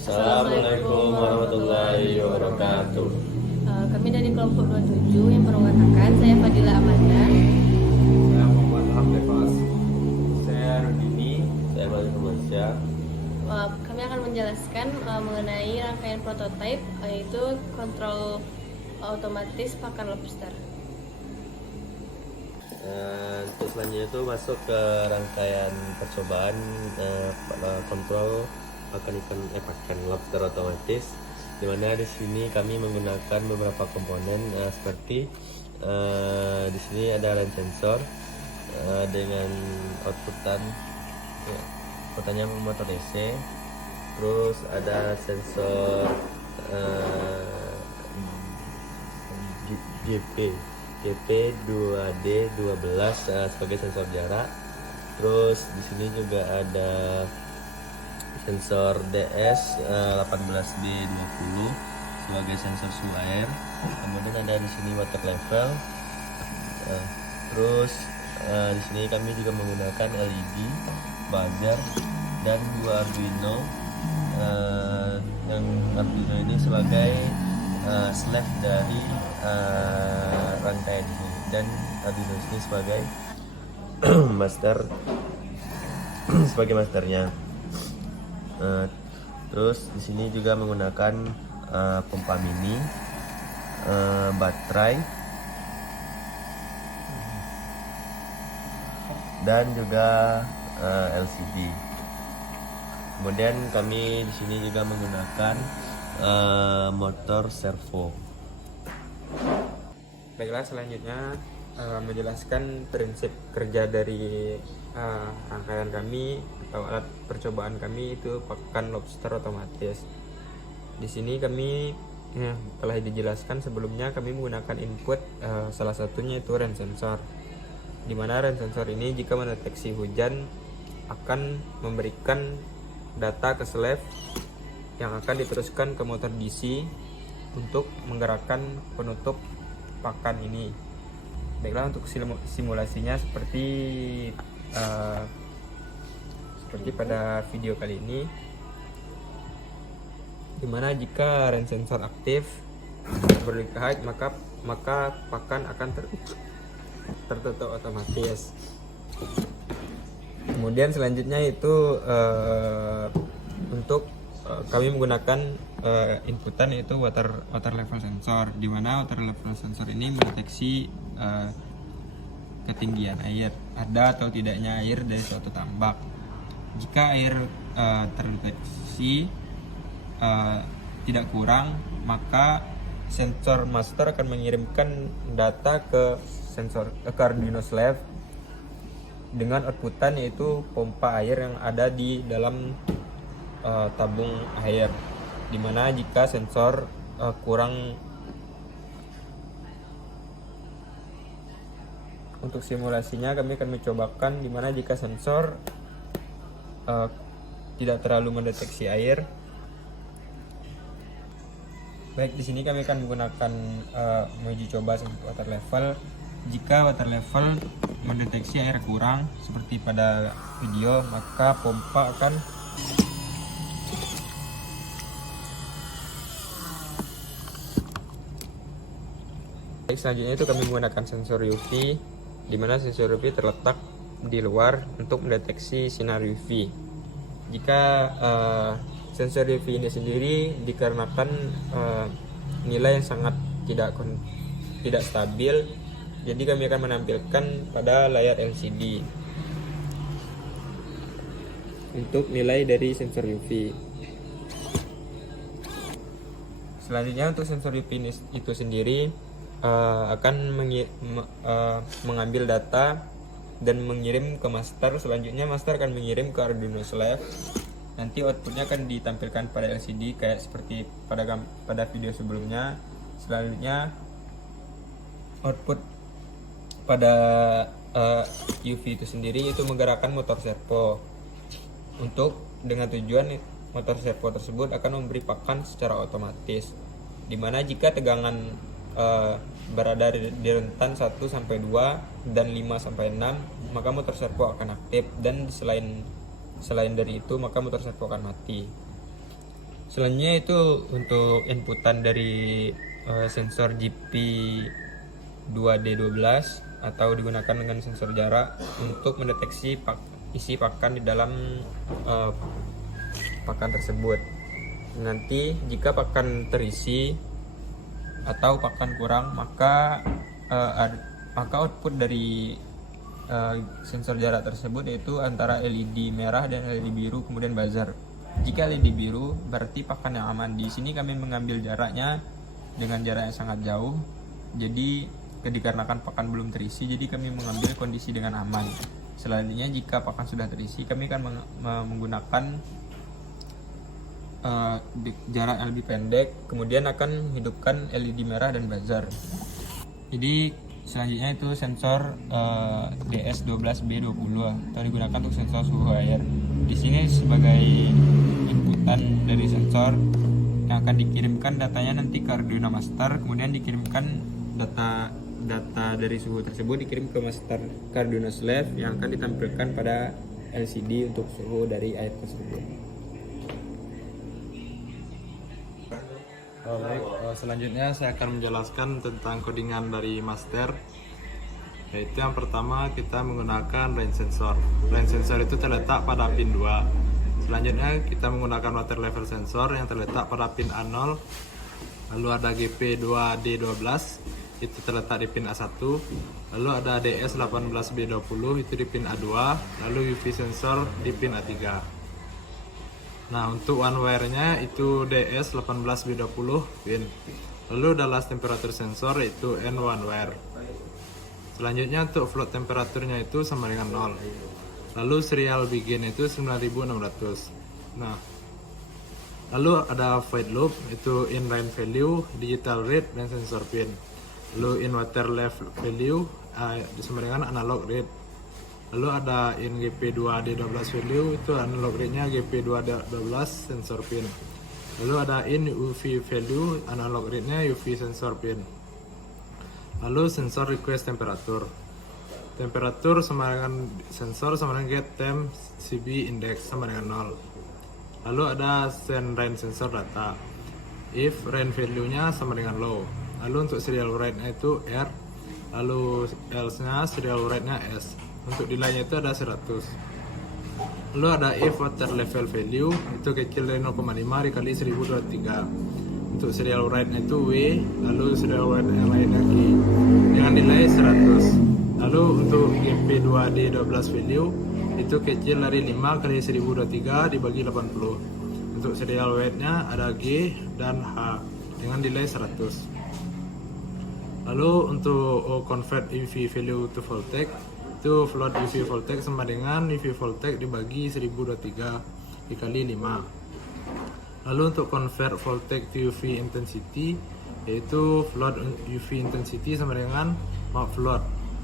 Assalamualaikum warahmatullahi wabarakatuh. Kami dari kelompok 27 yang beranggotakan saya Fadila Amanda. Saya Muhammad Hamdefas. Saya Rudini. Saya Malik Masya. Kami akan menjelaskan mengenai rangkaian prototipe, yaitu kontrol otomatis pakan lobster. Terus selanjutnya itu masuk ke rangkaian percobaan kontrol pakan lobster otomatis, di mana di sini kami menggunakan beberapa komponen seperti di sini ada line sensor dengan outputan outputannya motor DC, terus ada sensor GP2D12 sebagai sensor jarak. Terus di sini juga ada sensor DS 18B20 sebagai sensor suhu air. Kemudian ada di sini water level. Terus di sini kami juga menggunakan LED, buzzer, dan dua Arduino. Yang Arduino ini sebagai slave dari rangkaian ini, dan Arduino ini sebagai master sebagai masternya. Terus di sini juga menggunakan pompa mini, baterai, dan juga LCD. Kemudian kami di sini juga menggunakan motor servo. Baiklah, selanjutnya menjelaskan prinsip kerja dari rangkaian kami atau alat percobaan kami, itu pakan lobster otomatis. Di sini kami telah dijelaskan sebelumnya, kami menggunakan input salah satunya itu rain sensor, di mana rain sensor ini jika mendeteksi hujan akan memberikan data ke slave yang akan diteruskan ke motor DC untuk menggerakkan penutup pakan ini. Baiklah, untuk simulasinya seperti pada video kali ini, dimana jika rain sensor aktif berlihat maka pakan akan tertutup otomatis. Kemudian selanjutnya itu untuk kami menggunakan inputan yaitu water level sensor, di mana water level sensor ini mendeteksi ketinggian air, ada atau tidaknya air dari suatu tambak. Jika air terdeteksi tidak kurang, maka sensor master akan mengirimkan data ke Arduino slave dengan outputan yaitu pompa air yang ada di dalam tabung air, dimana jika sensor kurang. Untuk simulasinya kami akan mencobakan dimana jika sensor tidak terlalu mendeteksi air. Baik, di sini kami akan menggunakan menguji coba water level. Jika water level mendeteksi air kurang seperti pada video, maka pompa akan selanjutnya itu kami menggunakan sensor UV, di mana sensor UV terletak di luar untuk mendeteksi sinar UV. Jika sensor UV ini sendiri dikarenakan nilai yang sangat tidak stabil, jadi kami akan menampilkan pada layar LCD untuk nilai dari sensor UV. Selanjutnya untuk sensor UV itu sendiri akan mengambil data dan mengirim ke master. Selanjutnya master akan mengirim ke Arduino slave. Nanti outputnya akan ditampilkan pada LCD kayak seperti pada video sebelumnya. Selanjutnya output pada UV itu sendiri itu menggerakkan motor servo, dengan tujuan motor servo tersebut akan memberi pakan secara otomatis, dimana jika tegangan berada di rentan 1 sampai 2 dan 5 sampai 6, maka motor servo akan aktif, dan selain dari itu maka motor servo akan mati. Selanjutnya itu untuk inputan dari sensor GP 2D12 atau digunakan dengan sensor jarak untuk mendeteksi isi pakan di dalam pakan tersebut. Nanti jika pakan terisi atau pakan kurang, maka output dari sensor jarak tersebut yaitu antara LED merah dan LED biru kemudian buzzer. Jika LED biru berarti pakan yang aman. Di sini kami mengambil jaraknya dengan jarak yang sangat jauh. Jadi dikarenakan pakan belum terisi, jadi kami mengambil kondisi dengan aman. Selanjutnya jika pakan sudah terisi, kami akan menggunakan jarak yang lebih pendek, kemudian akan menghidupkan LED merah dan buzzer. Jadi selanjutnya itu sensor DS12B20 atau digunakan untuk sensor suhu air. Di sini sebagai inputan dari sensor yang akan dikirimkan datanya nanti ke Arduino Master, kemudian dikirimkan data dari suhu tersebut dikirim ke master ke Arduino Slave yang akan ditampilkan pada LCD untuk suhu dari air tersebut. Baik, selanjutnya saya akan menjelaskan tentang codingan dari master. Yaitu yang pertama kita menggunakan range sensor. Range sensor itu terletak pada pin 2. Selanjutnya kita menggunakan water level sensor yang terletak pada pin A0. Lalu ada GP2D12 itu terletak di pin A1. Lalu ada DS18B20 itu di pin A2. Lalu UV sensor di pin A3. Nah, untuk one wire-nya itu DS18B20 pin. Lalu adalah temperatur sensor itu N1 wire. Selanjutnya untuk float temperaturnya itu sama dengan 0. Lalu serial begin itu 9600. Nah, lalu ada void loop itu in rain value, digital read dan sensor pin. Lalu in water level value sama dengan analog read. Lalu ada in GP2D12 value itu analog readnya GP2D12 sensor pin. Lalu ada in UV value analog readnya UV sensor pin. Lalu sensor request temperatur. Temperatur sama dengan sensor sama dengan get temp CB index sama dengan 0. Lalu ada send rain sensor data. If rain value-nya sama dengan low. Lalu untuk serial write-nya itu R. Lalu else-nya serial write-nya S. Untuk delay-nya itu ada 100. Lalu ada if water level value itu kecil dari 0,5 dikali 1023. Untuk serial write-nya itu W. Lalu serial write yang lainnya G. Dengan delay 100. Lalu untuk GP2D12 value itu kecil dari 5 kali 1023 dibagi 80. Untuk serial weight-nya ada G dan H dengan delay 100. Lalu untuk convert UV value to voltage itu float UV voltage sama dengan UV voltage dibagi 1023 dikali 5. Lalu untuk convert voltage to UV intensity yaitu float UV intensity sama dengan float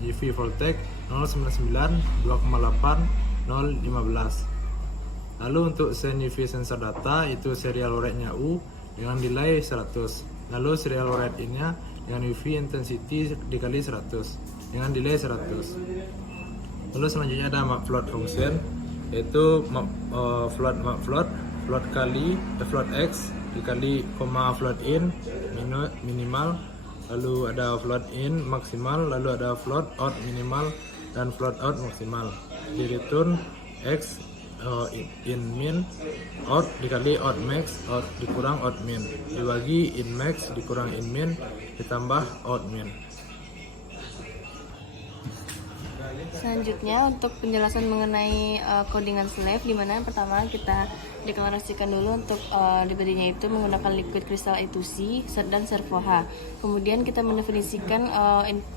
UV voltage 099 2,8 015. Lalu untuk send UV sensor data itu serial rate-nya U dengan delay 100. Lalu serial rate-nya dengan UV intensity dikali 100 dengan delay 100. Lalu selanjutnya ada map float function yaitu float kali float x dikali float in minimal. Lalu ada float in maksimal, lalu ada float out minimal dan float out maksimal. Di return x in min out dikali out max, out dikurang out min, dibagi in max dikurang in min ditambah out min. Selanjutnya untuk penjelasan mengenai codingan slave, di mana pertama kita deklarasikan dulu untuk diberinya itu menggunakan liquid crystal I2C dan servo H. Kemudian kita mendefinisikan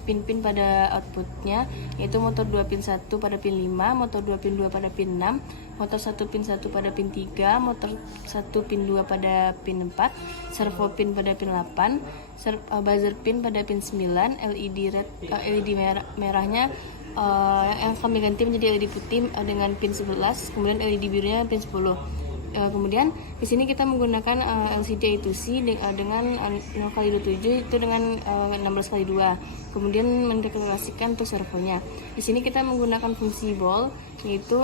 pin-pin pada outputnya, yaitu motor 2 pin 1 pada pin 5, motor 2 pin 2 pada pin 6, motor 1 pin 1 pada pin 3, motor 1 pin 2 pada pin 4, servo pin pada pin 8, buzzer pin pada pin 9, LED merahnya yang kami ganti menjadi LED putih dengan pin 11, kemudian LED birunya pin 10. Kemudian di sini kita menggunakan LCD I2C dengan 0x27 itu dengan 16x2. Kemudian mendeklarasikan untuk servonya. Di sini kita menggunakan fungsi ball, yaitu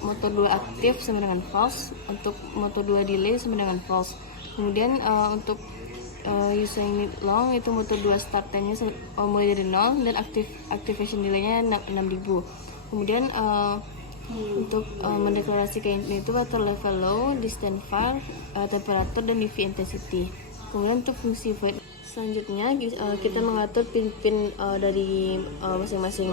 motor 2 aktif sama dengan false, untuk motor 2 delay sama dengan false. Kemudian untuk user unit long itu motor 2 start time-nya mulai dari 0 dan activation delay-nya 6000. Kemudian untuk mendeklarasikan itu water level low, distance far, temperatur dan UV intensity. Kemudian untuk fungsi void selanjutnya kita mengatur pin-pin dari masing-masing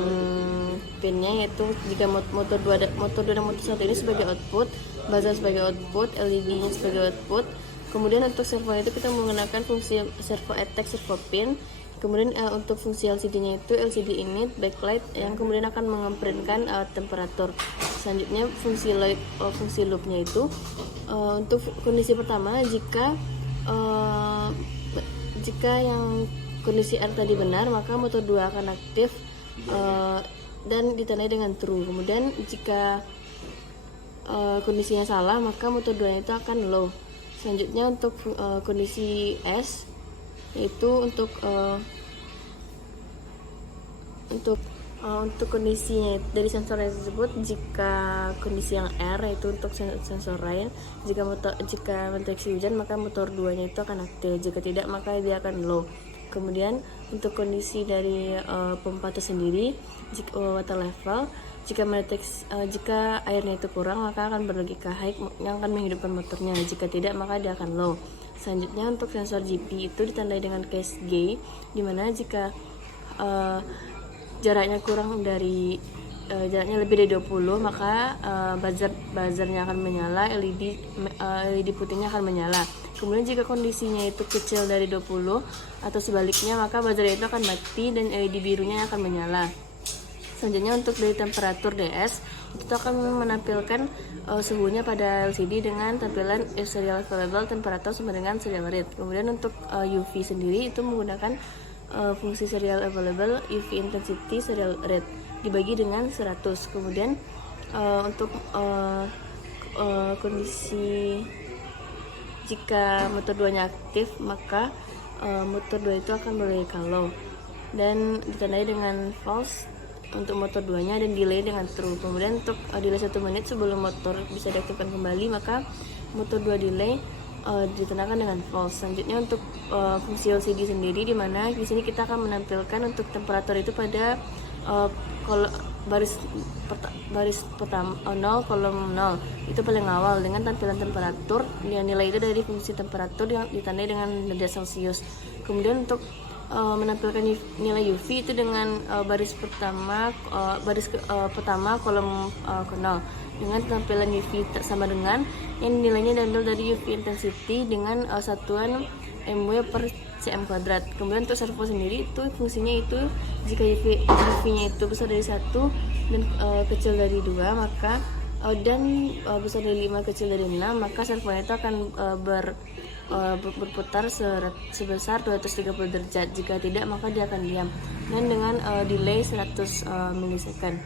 pinnya, yaitu jika motor 2 dan motor 1 ini sebagai output, buzzer sebagai output, LED-nya sebagai output. Kemudian untuk servo itu kita menggunakan fungsi servo attack servo pin. Kemudian untuk fungsi LCD-nya itu LCD init backlight yang kemudian akan mengemprintkan temperatur. Selanjutnya fungsi loop-nya itu untuk kondisi pertama jika yang kondisi R tadi benar, maka motor 2 akan aktif dan ditandai dengan true. Kemudian jika kondisinya salah, maka motor 2 itu akan low. Selanjutnya untuk kondisi S, yaitu untuk kondisinya dari sensor tersebut, jika kondisi yang R yaitu untuk sensor rain, jika mendeteksi hujan maka motor 2-nya itu akan aktif, jika tidak maka dia akan low. Kemudian untuk kondisi dari pompa itu sendiri, water level, jika airnya itu kurang maka akan berlogika high yang akan menghidupkan motornya, jika tidak maka dia akan low. Selanjutnya untuk sensor GP itu ditandai dengan case G, dimana jika jaraknya lebih dari 20 maka buzzernya akan menyala, LED putihnya akan menyala. Kemudian jika kondisinya itu kecil dari 20 atau sebaliknya maka buzzer itu akan mati dan LED birunya akan menyala. Selanjutnya untuk dari temperatur DS itu akan menampilkan suhunya pada LCD dengan tampilan serial available, temperatur sama dengan serial rate. Kemudian untuk UV sendiri itu menggunakan fungsi serial available, UV intensity, serial rate dibagi dengan 100. Kemudian untuk kondisi jika motor 2-nya aktif maka motor 2 itu akan berlogika low dan ditandai dengan false untuk motor 2-nya dan delay dengan true. Kemudian untuk delay 1 menit sebelum motor bisa diaktifkan kembali maka motor 2 delay ditandai dengan false. Selanjutnya untuk fungsi LCD sendiri, di mana di sini kita akan menampilkan untuk temperatur itu pada baris pertama 0 kolom 0 itu paling awal dengan tampilan temperatur, nilai itu dari fungsi temperatur yang ditandai dengan derajat Celcius. Kemudian untuk menampilkan nilai UV itu dengan baris pertama kolom 0 dengan tampilan UV sama dengan yang nilainya diambil dari UV intensity dengan satuan mW per cm kuadrat. Kemudian untuk servo sendiri itu fungsinya itu jika UV-nya itu besar dari 1 dan kecil dari 2 maka besar dari 5 kecil dari 6 maka servonya itu akan berputar sebesar 230 derajat. Jika tidak maka dia akan diam dan dengan delay 100 milisecond.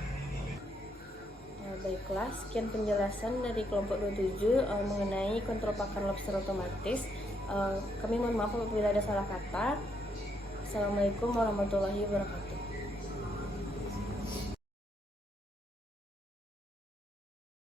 Baiklah, sekian penjelasan dari kelompok 27 mengenai kontrol pakan lobster otomatis. Kami mohon maaf apabila ada salah kata. Assalamualaikum warahmatullahi wabarakatuh.